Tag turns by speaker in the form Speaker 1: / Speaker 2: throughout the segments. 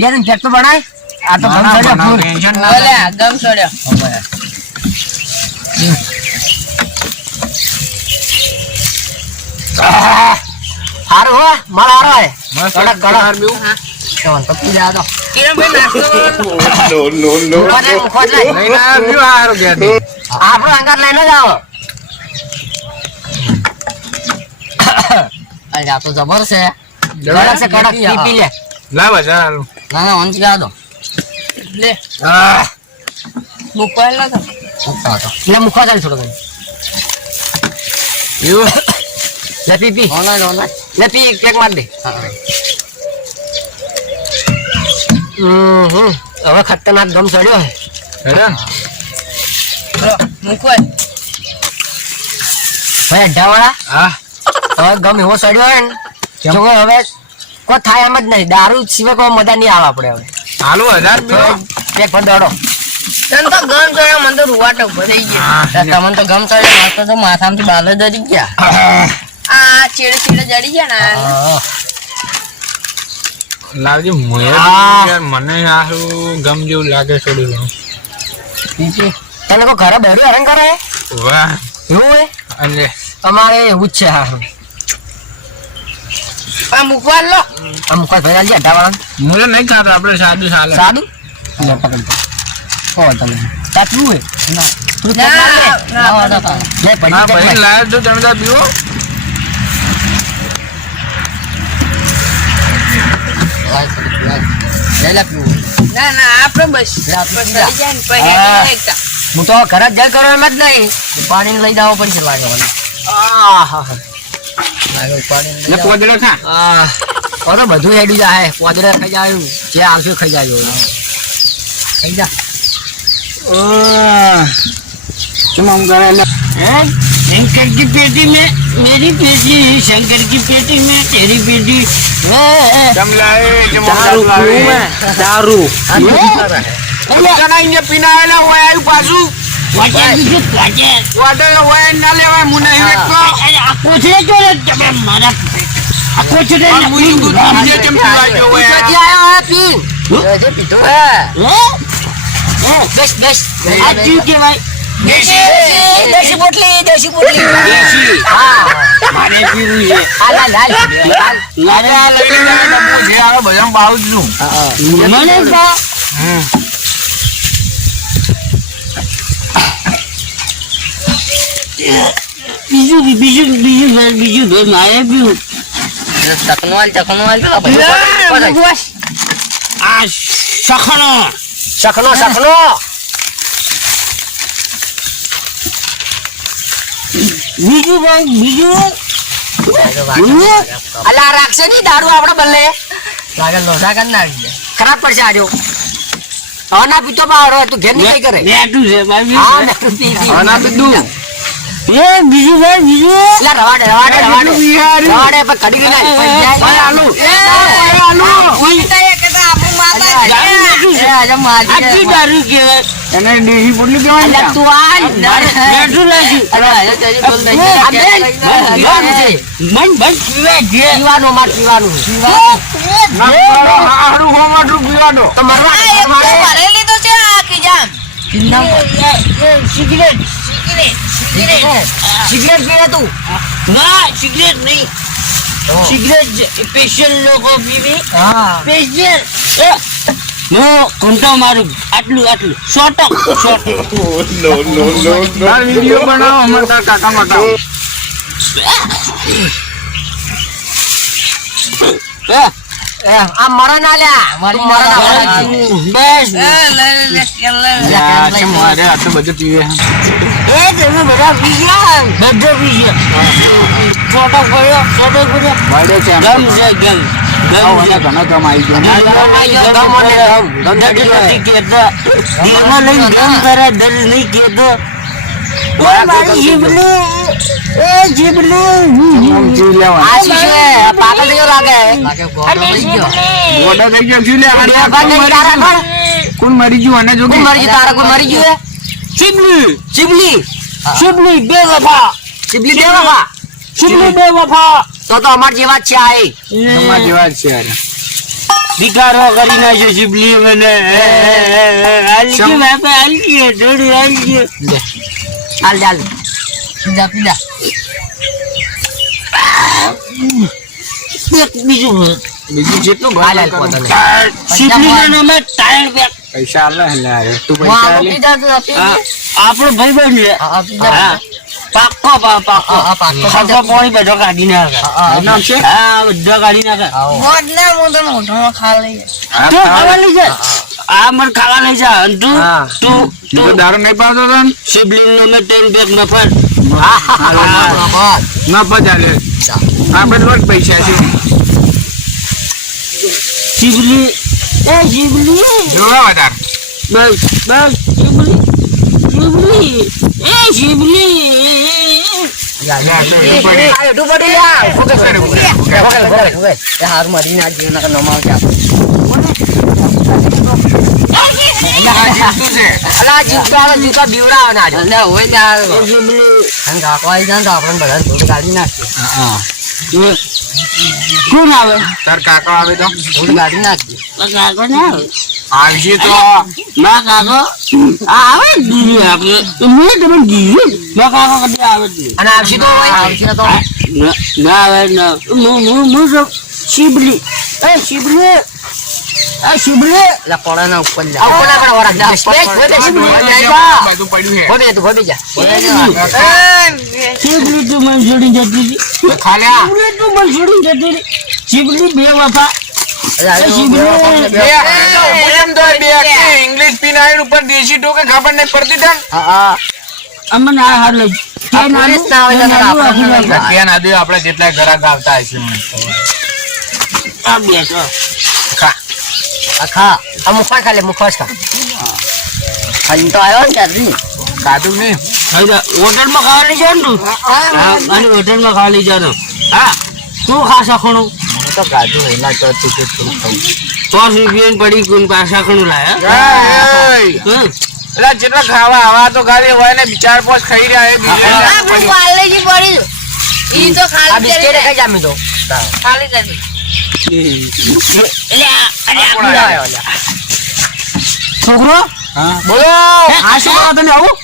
Speaker 1: બે પેક તો બનાય આ તો ગમ
Speaker 2: ના,
Speaker 1: ફૂલ.
Speaker 2: ટેન્શન ના
Speaker 3: ઓલે ગમ છોડ્યો
Speaker 1: આહ, હારું હો મારા હારો હે. કડક, કડક.
Speaker 2: હાર. બેવું.
Speaker 1: ચોન તો પી જા તો.
Speaker 3: કિરણભાઈ નાસ્તો નો
Speaker 1: મુખવા જાય, મુખવા જાય.
Speaker 2: લઈને હાર ઘેરથી.
Speaker 1: આપણો અંગાર લઈને જ આવો. અરે તો જબર છે. કડક છે કડક. પી પી લે.
Speaker 2: લાવ જા.
Speaker 1: ના ના વંચ ગયા દો
Speaker 3: લે.
Speaker 2: આહ,
Speaker 3: મૂકવાયેલો તો.
Speaker 1: લે મુખવા જાય થોડો ઘણો.
Speaker 2: એવું?
Speaker 1: લે પી પી. લે પી કેક માર દે. હમ હમ. હવે ખતરનાક ગમ ચડ્યો હે.
Speaker 2: હેડો.
Speaker 3: લો, મૂકવાય
Speaker 1: ભાઈ અઢાવાળા
Speaker 2: હા.
Speaker 1: હવે ગમ એવો ચડ્યો હે ને. જો હવે કોઈ થાય એમ જ નહીં. દારૂ સિવાય કોઈ મજા નહીં આવે આપણે હવે.
Speaker 2: હાલો હજાર.
Speaker 1: પેક પર દોડો.
Speaker 3: તને તો ગમ છોડ્યો મને તો રૂવાટો ઊભો ગયો.
Speaker 1: તમને તો ગમ ચડ્યો મારે તો માથામાંથી બાલ જ ગયા.
Speaker 3: આ ચેડે ચેડે જડી ગયા ને.
Speaker 2: લાવજી મોએ યાર મને હારું ગમ જેવું લાગે છોડી દઉં
Speaker 1: તને કોઈ ઘરે હેરાન કરે?
Speaker 2: વાહ.
Speaker 1: એવું એ
Speaker 2: અને
Speaker 1: તમારે એવું જ છે હા
Speaker 3: આ મૂકવાયેલો
Speaker 1: આમ કોઈ ભાઈ આલજે અઢાવાળા
Speaker 2: મુલે નહીં ખાતો આપણે સાદું ચાલે
Speaker 1: સાદું? લે પકડ. તો કો તમે તાતું હે? ના. તું
Speaker 3: ના,
Speaker 1: ના
Speaker 3: ના,
Speaker 1: ના ના લે પડી
Speaker 2: ભાઈ લાવ તો તમે તો પીવો.
Speaker 1: લે લે પીવું.
Speaker 3: ના ના આપણે બસ. બસ
Speaker 1: પીધા.
Speaker 3: જાય ને પછી
Speaker 1: હા.
Speaker 3: હેડી એકતા.
Speaker 1: હું તો ઘરે જ જઈ કરો એમ જ નહીં. પાણી લઈ જવો પડશે લાગે મને. આ હા હા.
Speaker 2: ને
Speaker 1: લઈ જાવ.
Speaker 2: પોદડો ખા
Speaker 1: આ હવે તો બધું હેડ્યું જાય પોદરે ખાઈ જાય જે આવશે ખાઈ જાય ખાઈ જા
Speaker 2: तुम हम करे
Speaker 1: शंकर की पेटी में मेरी पेटी शंकर की पेटी में तेरी पेटी
Speaker 2: तुम लाए जो
Speaker 1: दारू पीऊं मैं,
Speaker 2: दारू
Speaker 1: અરે,
Speaker 2: કના ઇને પીનાવેલા હોય આયુ પાછું હોય ના લેવાય મુને વેકતો
Speaker 1: અરે, આ કોથળી તો રે, તમે મારા આ ને
Speaker 2: મુઈ
Speaker 1: ક્યાંથી આયો હે, હે? હે? બેસ, બેસ. આ ચીવ કહેવાય. દેશી, દેશી દેશી પોટલી. હા.
Speaker 2: મારે પીવું છે
Speaker 1: હાલ, હાલ, હાલ. હાલ.
Speaker 2: મારે આ લઈને જાય તો હું જે આવે બધા બાવું છું
Speaker 1: મને બીજું બીજું બીજું ભાઈ બીજું ભાઈ. મારે પીવું ચકનવાલ ચકનવાલ આ સખનો. સખનો સખનો. બીજું ભાઈ બીજું. અલા રાખશે નહીં દારૂ આપણે બલ્લે લાગે કરી નાખી ખરાબ પડશે આજો અના પીતો બાર તું ઘેર નહીં કરે.
Speaker 4: બેઠું છે ભાઈ એ બીજું ભાઈ બીજું?
Speaker 1: લા રવાડે રવાડે રવાડે. રવાડે પર કડી ગઈ ના
Speaker 4: ભાઈ આલુ. આટલી દારૂ કહેવાય.
Speaker 2: એને દેહી પોટલી કેવાય
Speaker 1: તું આ
Speaker 4: બેઠું લાગી મન ભાઈ પીવાય છે.
Speaker 1: પીવાનું માર પીવાનું.
Speaker 2: હારું હો માટલું પીવાનો?
Speaker 1: તો મરવા.
Speaker 3: આ એક તો ભરેલી તો છે આ કિજામ.
Speaker 1: સિગરેટ સિગરેટ પીવે તું
Speaker 4: ના સિગરેટ નહીં. સિગરેટ સ્પેશિયલ લોકો પીવી. સ્પેશિયલ નો ઘૂંટો મારું. આટલું આટલું. સોટક સોટક
Speaker 2: તાર વિડિયો બનાવો અમાર તાર કાકા માટે
Speaker 1: આ મરણ આલ્યા તું મરણ આલ્યા
Speaker 4: બસ.
Speaker 3: લે લે લે લે લે. લે.
Speaker 2: લે લે મારે લે લે લે પીવે.
Speaker 1: એ તમે બધા ગયા
Speaker 4: બધો પીશે સોટક પડ્યો સોટક પડ્યો.
Speaker 2: મળે છે.
Speaker 4: ગમ છે ગમ.
Speaker 2: ઘણો કામ આવી ગયો.
Speaker 1: ગમ આવી ગયો.
Speaker 4: દિલમાં લઈને ગમ કરે, દિલ નહીં કહેતો.
Speaker 1: નહીં? કોણ
Speaker 2: મરી ગયું? અને જો
Speaker 1: મરી ગયું? તારા કોઈ મરી ગયું
Speaker 4: જીભલી,
Speaker 1: ચીબલી
Speaker 4: જીભલી બે વફા,
Speaker 1: ચીબલી બે બાપા
Speaker 4: જીભલી બે વફા.
Speaker 1: તો તો અમાર જેવા છે આ એ.
Speaker 2: જેવા છે અરે
Speaker 4: દીકારો કરી નાખ્યો શિબલી મને હાલકી બાપા હાલકી થોડું હાલકી
Speaker 1: હાલ હાલ. પીધા પીધા.
Speaker 4: એક બીજું
Speaker 2: બીજું જેટલું
Speaker 1: ભાઈ હાલ પોતાને.
Speaker 4: શિબલી નો નામ ટાયર બેગ
Speaker 2: પૈસા આલે હે લે તું પૈસા આલે.
Speaker 4: આપણો ભાઈ બન છે.
Speaker 1: હા,
Speaker 4: પાક્કો પાક્કો.
Speaker 1: હા, પાક્કો.
Speaker 4: પાણી બધો કાઢી નાખે.
Speaker 2: નામ છે?
Speaker 4: હા. બધો કાઢી નાખે.
Speaker 3: હું તને મોઢામાં ખાવા લઈ જાય.
Speaker 4: તું
Speaker 2: ખાવા
Speaker 4: લઈ જા. આ મને ખાવા લઈ જા. અને તું તું
Speaker 2: તું. દારૂ નહીં પાવતો તને?
Speaker 4: શિબલિંગ નો મેં ટેન બેગ મફત
Speaker 1: બરાબર.
Speaker 2: મફત આલે આપણે તો પૈસા છે.
Speaker 4: શિબલી એ શિબલી
Speaker 2: જોવા વધારે
Speaker 4: બસ બસ શિબલી શિબલી એ
Speaker 1: જા, જા.
Speaker 2: જા,
Speaker 1: એ,
Speaker 2: તું પડી.
Speaker 1: એ, આ પડી જા. ફોકસ
Speaker 2: કરે,
Speaker 1: કર.
Speaker 2: કરે.
Speaker 1: Focus, focus, focus. એ હારું મારી નમાવ છે આપણે.
Speaker 2: આ જીવતું છે
Speaker 1: અલા, જીવતો જીવતો બીવડાવે ના જો. લે, હોય ને આ.
Speaker 4: એ શિબલી
Speaker 1: અને કાકો આવી જાય ને તો આપણને બધાને થોડું કાઢી નાખજે.
Speaker 4: કોણ આવે?
Speaker 2: તાર કાકો આવે તો?
Speaker 1: થોડું કાઢી નાખજે.
Speaker 4: કાકો ના આવે.
Speaker 2: આવશે તો.
Speaker 4: ના કાકો. આવે જ દીદી આપણે મેં તમે દીધી ના કાકો કદી આવે જ
Speaker 1: અને આવશે તો હોય? આવશે તો
Speaker 4: ના આવે ના. હું હું હું શિબલી. એ શિબલી. આ શિબલી.
Speaker 1: એટલે કોળાના ઉપર લે. ઉપર ના વરાક. લે, જા.
Speaker 2: બધું પડ્યું છે.
Speaker 1: હોય બેસ, તું જા.
Speaker 4: શિબલી તું મને જોડી જતી હતી.
Speaker 2: ખાલ્યા?
Speaker 4: શિબલી તું મને છોડી જતી હતી બે વફા.
Speaker 1: અલા, આ તો
Speaker 4: શિબલી.
Speaker 2: બે એમ તો બે આખી ઇંગ્લિશ પીન ઉપર દેશી ટોકે ખબર નહીં પડતી
Speaker 1: હા, હા.
Speaker 4: અમને આ હાર લઈ
Speaker 1: ના
Speaker 2: ના આપણે જેટલા આવતા હશે ખા.
Speaker 1: આ મુખવાસ ખા લે, મુખવાસ ખા. તો આવ્યો ને.
Speaker 2: ખાધું નહીં.
Speaker 4: હોટલમાં ખાવા લઈ જાવ ને તું. હા અને હોટલમાં ખાવા લઈ જાવ હા તું ખાસા ખણું
Speaker 1: તો ખાધું એના તો તું ખાવું.
Speaker 4: પાંચ રૂપિયા પડી કોણ પાછા ખણું લાયા
Speaker 2: એય, જેટલા ખાવા આવા તો ખાલી હોય ને ચાર પાંચ ખાઈ રહ્યા એ બીજે
Speaker 3: આ
Speaker 2: ના
Speaker 3: આપણું
Speaker 2: પડ્યું.
Speaker 3: પાર્લેજી પડી ઈ તો ખાલી
Speaker 1: બિસ્કિટ ખાઈ જા તો.
Speaker 3: ખાલી કરી
Speaker 1: એટલે આ- અરે આ
Speaker 2: કોણ
Speaker 1: ગુડા
Speaker 2: આવ્યો?
Speaker 1: આવ્યો, લ્યા.
Speaker 4: છોકરો?
Speaker 2: હા.
Speaker 1: બોલો.
Speaker 4: આવું?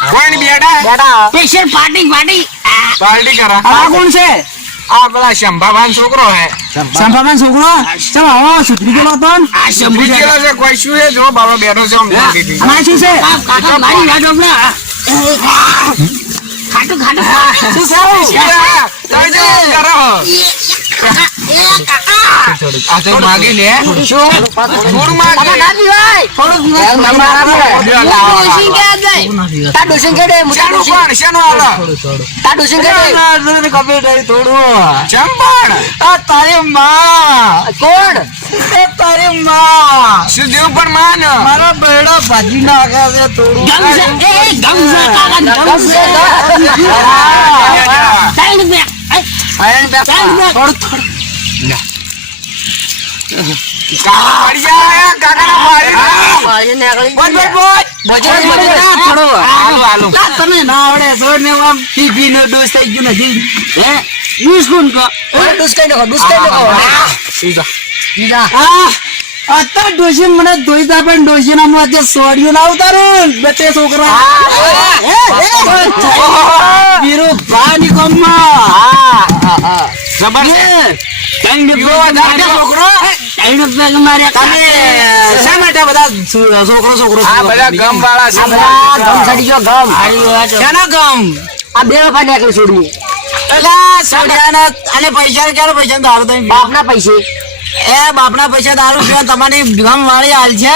Speaker 2: નહીં બેઠા
Speaker 1: બેટા.
Speaker 4: સ્પેશિયલ પાર્ટી પાર્ટી
Speaker 2: પાર્ટી કરા.
Speaker 4: આ કોણ છે?
Speaker 2: આ પેલા શંભાભાન છોકરો હે.
Speaker 4: સંભાવન છોકરો? ચમ આવો સુધરી ગયો તો આ શંભુ છે.
Speaker 2: બીજેલો છે કોઈ શું છે? જો બાબા બેઠો છે આમ.
Speaker 4: આ શું છે? કાકા મારી વાત હમણે. ખાટું ખાટું. શું છે
Speaker 2: કરો. થોડું?
Speaker 1: તાર.
Speaker 2: પણ?
Speaker 4: માં
Speaker 1: કોણ
Speaker 4: તારી માં
Speaker 2: શું જેવું માન?
Speaker 4: મારા બેડા ભાજી નાખે છે થોડું છે અત્યારે ડોસી મને ધોઈતા પણ ડોસી ના મોતે સોડિયું ના ઉતારું બતે છોકરા વીરુ ભાની ગમમાં
Speaker 1: હા,
Speaker 4: રૂપિયા
Speaker 2: વધારે છોકરો.
Speaker 4: ત્રણ રૂપિયા માર્યા તમે શા માટે બધા છોકરો છોકરો
Speaker 2: આ બધા ગમ વાળા છે
Speaker 1: આ બધા ગમ સડી ગયો, ગમ.
Speaker 4: છે. ગમ
Speaker 1: આ બે વફા નીકળી છોડની.
Speaker 4: એલા સોડિયાના અને પૈસા ક્યારે પૈસા દારૂ તમે
Speaker 1: બાપના પૈસે.
Speaker 4: એ બાપના પૈસા દારૂ પીવા તમારી ગમ વાળી હાલ છે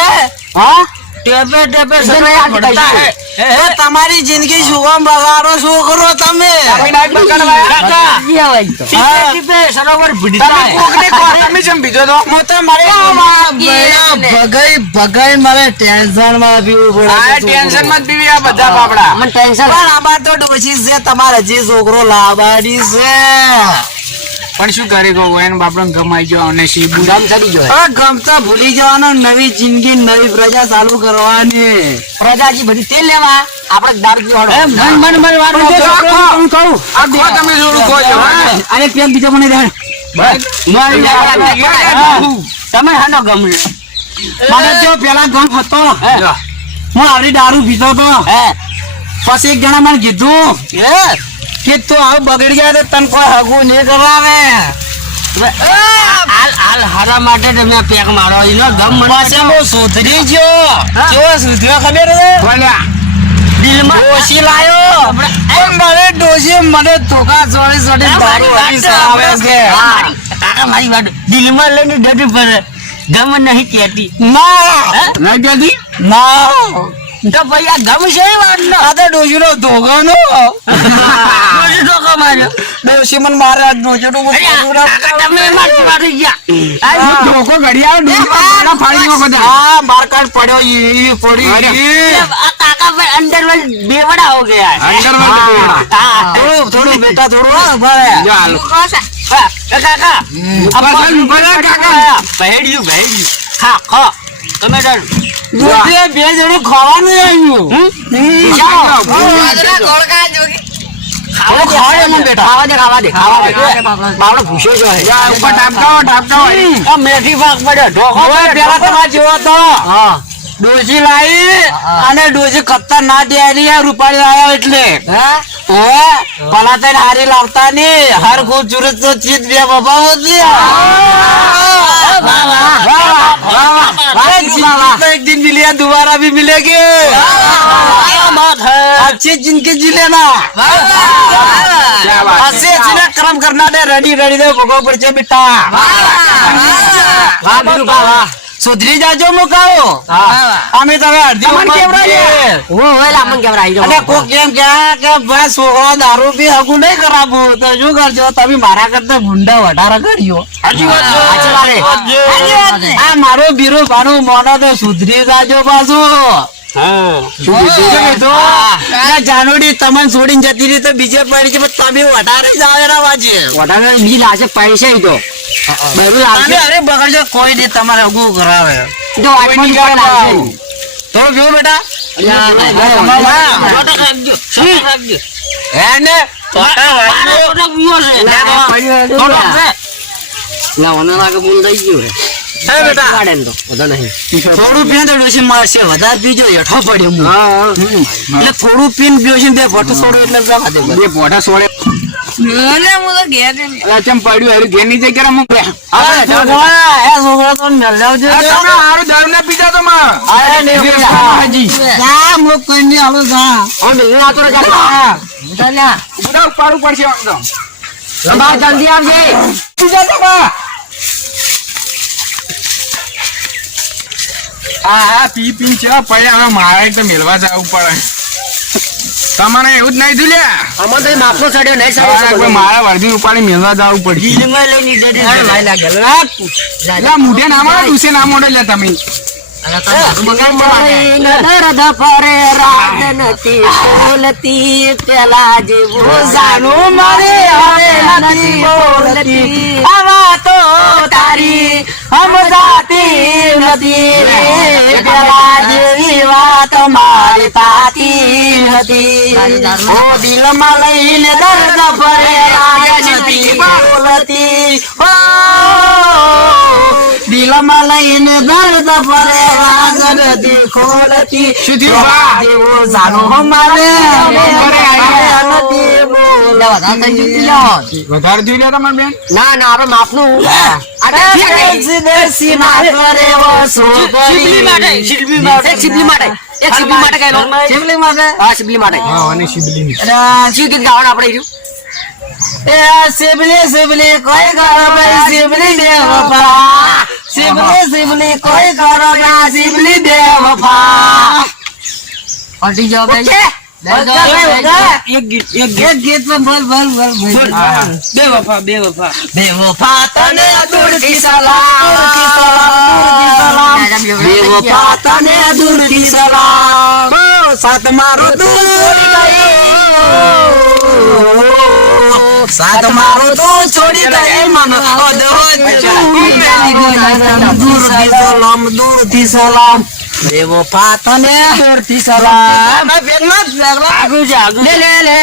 Speaker 1: હા?
Speaker 4: ટેપે ટેપે પડતા હે. એ તમારી જિંદગી શુભમ બગાડો શું કરો તમે?
Speaker 1: તો.
Speaker 4: સરોવર ભીડતા
Speaker 2: કોકને તો?
Speaker 4: તો મારે ભગાઈ ભગાઈ મારે ટેન્શનમાં પીવું પડે
Speaker 2: ટેન્શનમાં પીવી આ બધા બાપડા.
Speaker 1: મને ટેન્શન
Speaker 4: પણ આમાં તો ડોશી છે તમારે જે છોકરો લાવવાની છે.
Speaker 2: પણ શું કરી ગયો એને બાપડો ગમાઈ ગયો અને શી
Speaker 1: બુરામ સડી ગયો.
Speaker 4: ગમતા ભૂલી જવાનો નવી જિંદગી નવી પ્રજા ચાલુ કરવાની.
Speaker 1: પ્રજાજી બધી તેલ લેવા આપણે દારૂ પીવાનો.
Speaker 4: મન મન મન વાત
Speaker 2: હું
Speaker 4: કહું?
Speaker 2: આ ખો તમે થોડું ખો
Speaker 4: અને પેન બીજો મને દે. તમે હાનો ગમે.
Speaker 2: મને જો પેલા ગમ હતો. હું. આવડી દારૂ પીતો તો પછી એક જણા મને કીધું
Speaker 4: હે.
Speaker 2: કે તું આવું બગડી ગયા તો તને કોઈ હગું નહીં કરાવે.
Speaker 4: હાલ હાલ હારા માટે તમે પેક મારો. એનો દમ મને
Speaker 2: પછી સુધરી ગયો. કેવો સુધર્યો ખબર છે?
Speaker 4: દિલમાં
Speaker 2: ડોશી લાયો. મને ડોશી મને ધોકા ચોળી દારૂ આવે છે.
Speaker 4: કાકા મારી વાત દિલમાં લઈને ડરી પડે ગમ નહીં કહેતી.
Speaker 2: ના? નહીં કહેતી? ના.
Speaker 4: તો ભાઈ આ ગમ છે વાતનો.
Speaker 2: આ તો ડોશીનો ધોકો નો
Speaker 4: ડોશી માર્યો.
Speaker 2: ડોશી મને મારે આ ડોશીનો
Speaker 4: અરે તમે મારી વાત ગયા. આ
Speaker 1: ધોકો ઘડી આવે ડૂબી ફાડી નાખો બધા.
Speaker 2: હા બાર પડ્યો ઈ પડી
Speaker 4: આ કાકા ભાઈ અંડર બેવડા હો ગયા
Speaker 1: અંદર
Speaker 2: હા.
Speaker 4: હા.
Speaker 2: થોડું થોડું બેટા થોડું. હા,
Speaker 4: એ કાકા.
Speaker 1: થા, કાકા.
Speaker 4: પહેડ્યું પહેડ્યું ખા ખા. તમે જાણ.
Speaker 2: ડોશીએ બે જણું ખાવાનું આવ્યું.
Speaker 5: વાદળા ગોળકા જોગી.
Speaker 4: મેથી પાક પડ્યો. ઢોકો
Speaker 2: પેલા તમારે જેવો તો.
Speaker 4: હા.
Speaker 2: ડોશી લાવી અને ડોશી કત્તા ના ડેરી આ રૂપાળી લાયા એટલે
Speaker 4: હા
Speaker 2: હે પલા તને હારી લાવતા ની હર ખૂબ ચુરત તો ચીત બે બાબા હોતી
Speaker 4: વાહ, વાહ,
Speaker 2: अरे जिंदगी तो एक दिन मिली है दोबारा भी मिलेगी
Speaker 4: क्या बात है
Speaker 2: अच्छी जिंदगी जी लेना
Speaker 1: क्या बात है,
Speaker 2: अच्छे अच्छे कर्म करना दे रेडी रेडी दे भोगो પડશે બેટા
Speaker 4: વાહ બીરું વાહ વાહ
Speaker 2: સુધરી જાજો મુકાવો. અમે તમે અડધી ઉંમર
Speaker 4: કેવડાવીએ? હું હવે લામન કેવડાવી દઉં.
Speaker 2: અને કોક કેમ કે કે ભાઈ સોગો દારૂ પી હગું નહીં કરાવું. તો શું કરજો? તમે મારા કરતા ભૂંડા વધારે કર્યો.
Speaker 4: સાચી વાત. સાચી વાત.
Speaker 2: આ મારો બીરો ભાણું મોનો તો સુધરી જાજો પાછું. જાનુડી તમને છોડીને જતી રહી તો બીજે પડી છે તમે વધારે જ આવેલા વાંચે
Speaker 4: વધારે બી લાશે પૈસા ઈ તો બરું
Speaker 2: તમે અરે બગડજો કોઈ નહીં તમારે અગું કરાવે
Speaker 4: તો.
Speaker 2: તો જો બેટા
Speaker 4: છોટો રાખજો, છોટો રાખજો.
Speaker 2: હે ને
Speaker 4: લાગે બોલ દઈ છે.
Speaker 2: હે બેટા
Speaker 4: પાડે તો, વધો નહીં.
Speaker 2: થોડું પીને તો ડોશી મારશે વધારે પીજો હેઠો પડ્યો હું એટલે થોડું પીને પીવો બે ભટ્ટ છોડો એટલે જવા દે
Speaker 1: બે પોઠા સોળે.
Speaker 5: મને હું તો ઘેર જઈને
Speaker 1: ચમ પડ્યું હારું, ઘેરની જગ્યાએ મૂકે.
Speaker 2: અરે છોકરા એ છોકરા તો મેલાવજો
Speaker 1: તમે હારું દારૂ ના પીતા તો માં.
Speaker 2: અરે ને
Speaker 1: હાજી.
Speaker 2: જા મુક કઈ નહીં જા
Speaker 4: રહે ચાલ. ચાલ લ્યા.
Speaker 1: બધા ઉપાડવું પડશે આમ
Speaker 4: જલ્દી આવજે.
Speaker 1: બીજા તો હા હા પી પી છે પડ્યા હવે મારે તો મેળવા જવું પડે તમારે એવું જ નહીં થયું લ્યા
Speaker 4: આમાં તો માપનો ચડ્યો નહીં
Speaker 1: મારા વર્ધી ઉપાડી મેળવા જવું પડશે
Speaker 4: દિલમાં લઈને
Speaker 1: મુઢે ના મારો દુસે ના મોડે લે તમે
Speaker 4: રાત નથી પેલા જેવું જાણું મારે હવે બોલતી આવા તો તારી સમજાતી નથી રે પેલા જેવી વાત મારી પાતી નથી ઓ દિલમાં લઈને દર્દ ભરે બોલતી ઓ દિલમાં લઈને દર્દ ફરે રાગ નથી ખોલતી
Speaker 1: શું થયું
Speaker 4: જાણો અમારે
Speaker 1: વધારે જોઈ લે તમારે બેન
Speaker 4: ના ના આપણે માપનું શિબલી માટે શિબલી માટે શિબલી માટે હા શિબલી માટે આપણે રહ્યું
Speaker 2: એ સિબલી સિબલી કોઈ કરો ભાઈ સિબલી બે વફા સિબલી સિબલી કોઈ કરો ના સિબલી બે વફા
Speaker 4: અટી જાઓ
Speaker 2: ઓકે એક ગીત એક ગીત એક ગીતમાં બોલ બોલ બોલ બોલ
Speaker 1: હા, હા.
Speaker 2: બે વફા બે વફા બે વફા તને દૂરથી સલામ. સાત મારો દૂર ગયો સાત મારો તો છોડી ગઈ મન દૂરથી સલામ. દૂરથી સલામ દેવો વફા તને દૂરથી સલામ આગળ છે. આગળ લે લે.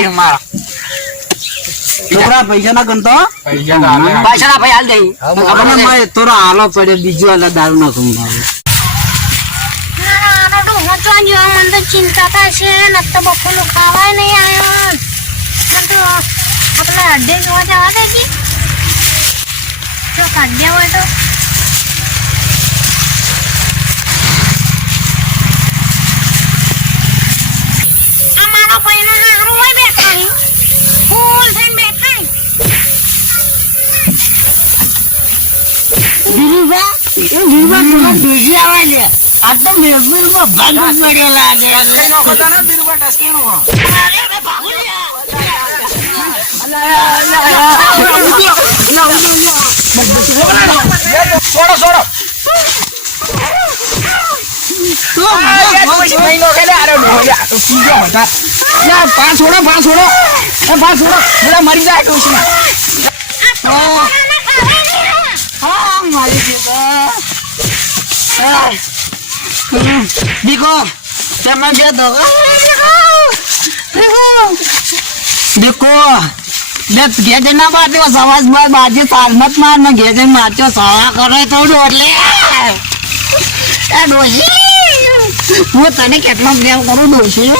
Speaker 2: લે
Speaker 1: મારા. છોકરા પૈસા ના ગણતો?
Speaker 4: પૈસા
Speaker 2: આ ભાઈ હાલ દઈ
Speaker 1: આપણે મારે થોડો હાલો પડે બીજું હાલ દારૂ ના
Speaker 3: તો ચિંતા થશે ને તો બપોરનું ખાવાય નહીં આવ્યો તો આપણે અડધે જોવા જવા દે કે જો કાઢ્યા હોય તો આ મારો કોઈનો હારું હોય બેઠા અહીં. ફૂલ થઈને બેઠા અહીં.
Speaker 2: આ તો મેઘમાં ભાગ જ પડ્યો લાગે
Speaker 4: છોડો છોડો આ તો પી ગયો બધા. યાર, પાંચ છોડો પાંચ છોડો. એ પાંચ છોડો. બધા મરી જાય ડોશીમાં.
Speaker 2: દીકો તેમાં બે દો દીકો ઘેજે ના માર્યો સવાજ બાદ બાજુ સાલમત માર ને ઘેજે મારજો સવા કરે થોડું એટલે એ ડોશી હું તને કેટલો પ્રેમ કરું, ડોશી